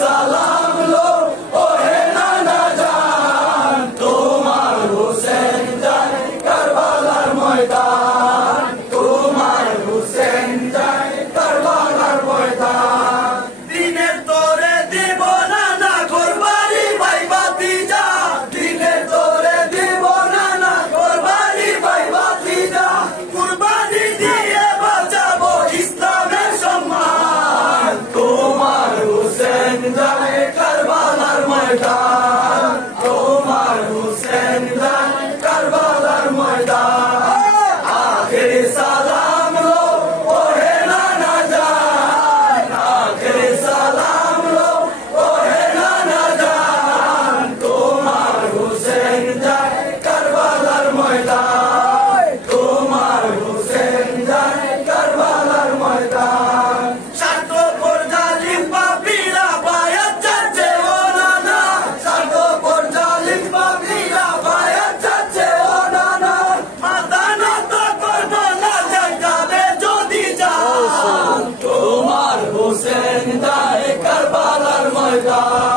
সালাম লো ওহে নানা জান, তোমার হুসেন যায় কারবালার ময়দান, তোমার হুসেন যায় কারবালার ময়দান। দিনের তোরে দিব নানা ঘরবাড়ি ভাই ভাতিজা, দিনের তোরে দিব নানা ঘরবাড়ি ভাই ভাতিজা, কুরবানি দিয়ে বাঁচাবো ইসলামের সম্মান, তোমার হুসেন যায় কারবালার ময়দান, তোমার হুসেন যায় কারবালার ময়দান। আখেরি সালাম লো ওহে নানা জান, আখেরি সালাম লো ওহে নানা জান, তোমার হুসেন যায় কারবালার ময়দান, তোমার হুসেন যায় কারবালার ময়দান। স্বার্থপর জালিম পাপীরা বায়াত চাচ্ছে ও নানা, স্বার্থপর জালিম পাপীরা বায়াত চাচ্ছে ও নানা, মাথা নত করব না যাবে যদি যান, তোমার হুসেন যায় কারবালার ময়দান।